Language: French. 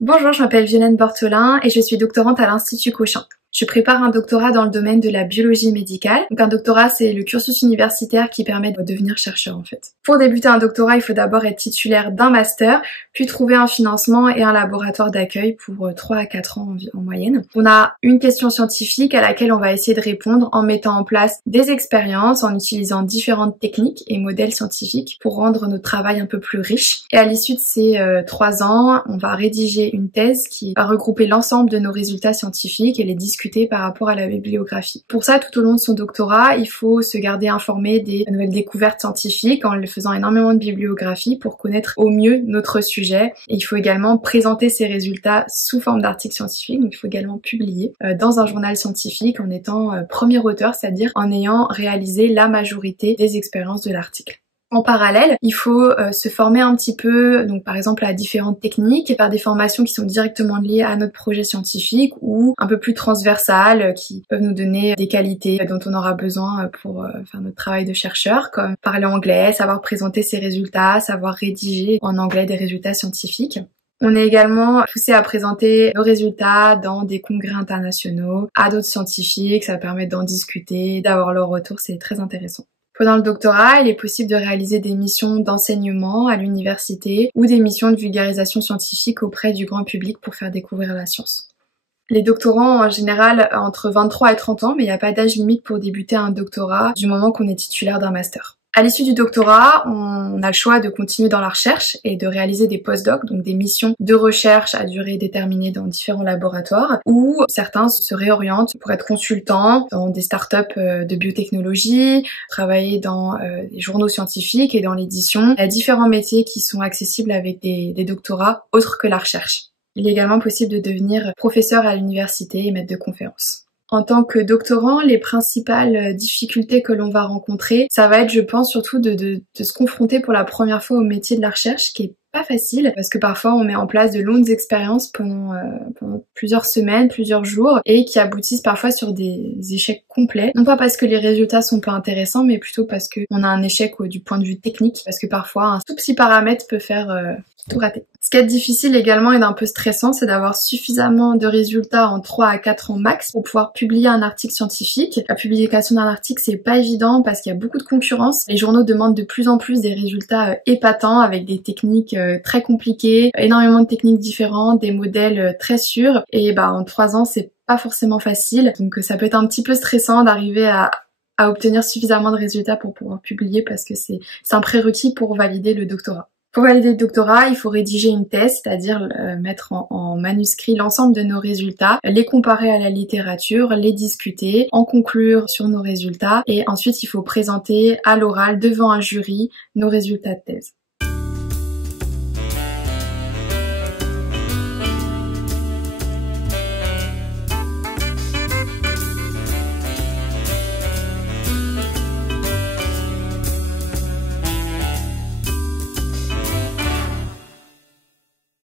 Bonjour, je m'appelle Violaine Bortolin et je suis doctorante à l'Institut Cochin. Je prépare un doctorat dans le domaine de la biologie médicale. Donc un doctorat, c'est le cursus universitaire qui permet de devenir chercheur en fait. Pour débuter un doctorat, il faut d'abord être titulaire d'un master, puis trouver un financement et un laboratoire d'accueil pour 3 à 4 ans en moyenne. On a une question scientifique à laquelle on va essayer de répondre en mettant en place des expériences, en utilisant différentes techniques et modèles scientifiques pour rendre notre travail un peu plus riche. Et à l'issue de ces 3 ans, on va rédiger une thèse qui va regrouper l'ensemble de nos résultats scientifiques et les discuter par rapport à la bibliographie. Pour ça, tout au long de son doctorat, il faut se garder informé des nouvelles découvertes scientifiques en faisant énormément de bibliographie pour connaître au mieux notre sujet. Et il faut également présenter ces résultats sous forme d'articles scientifiques, donc il faut également publier dans un journal scientifique en étant premier auteur, c'est-à-dire en ayant réalisé la majorité des expériences de l'article. En parallèle, il faut se former un petit peu, donc par exemple à différentes techniques et par des formations qui sont directement liées à notre projet scientifique ou un peu plus transversales qui peuvent nous donner des qualités dont on aura besoin pour faire notre travail de chercheur, comme parler anglais, savoir présenter ses résultats, savoir rédiger en anglais des résultats scientifiques. On est également poussé à présenter nos résultats dans des congrès internationaux à d'autres scientifiques, ça permet d'en discuter, d'avoir leur retour, c'est très intéressant. Pendant le doctorat, il est possible de réaliser des missions d'enseignement à l'université ou des missions de vulgarisation scientifique auprès du grand public pour faire découvrir la science. Les doctorants, en général, entre 23 et 30 ans, mais il n'y a pas d'âge limite pour débuter un doctorat du moment qu'on est titulaire d'un master. À l'issue du doctorat, on a le choix de continuer dans la recherche et de réaliser des post-docs, donc des missions de recherche à durée déterminée dans différents laboratoires, ou certains se réorientent pour être consultants dans des startups de biotechnologie, travailler dans les journaux scientifiques et dans l'édition. Il y a différents métiers qui sont accessibles avec des doctorats autres que la recherche. Il est également possible de devenir professeur à l'université et maître de conférences. En tant que doctorant, les principales difficultés que l'on va rencontrer, ça va être, je pense, surtout de se confronter pour la première fois au métier de la recherche, qui est pas facile, parce que parfois on met en place de longues expériences pendant plusieurs semaines, plusieurs jours, et qui aboutissent parfois sur des échecs complets. Non pas parce que les résultats sont pas intéressants, mais plutôt parce qu'on a un échec du point de vue technique, parce que parfois un tout petit paramètre peut faire tout rater. Ce qui est difficile également et d'un peu stressant, c'est d'avoir suffisamment de résultats en 3 à 4 ans max pour pouvoir publier un article scientifique. La publication d'un article, c'est pas évident parce qu'il y a beaucoup de concurrence. Les journaux demandent de plus en plus des résultats épatants avec des techniques très compliquées, énormément de techniques différentes, des modèles très sûrs. Et en 3 ans, c'est pas forcément facile. Donc ça peut être un petit peu stressant d'arriver à obtenir suffisamment de résultats pour pouvoir publier parce que c'est un prérequis pour valider le doctorat. Pour valider le doctorat, il faut rédiger une thèse, c'est-à-dire mettre en manuscrit l'ensemble de nos résultats, les comparer à la littérature, les discuter, en conclure sur nos résultats et ensuite il faut présenter à l'oral devant un jury nos résultats de thèse.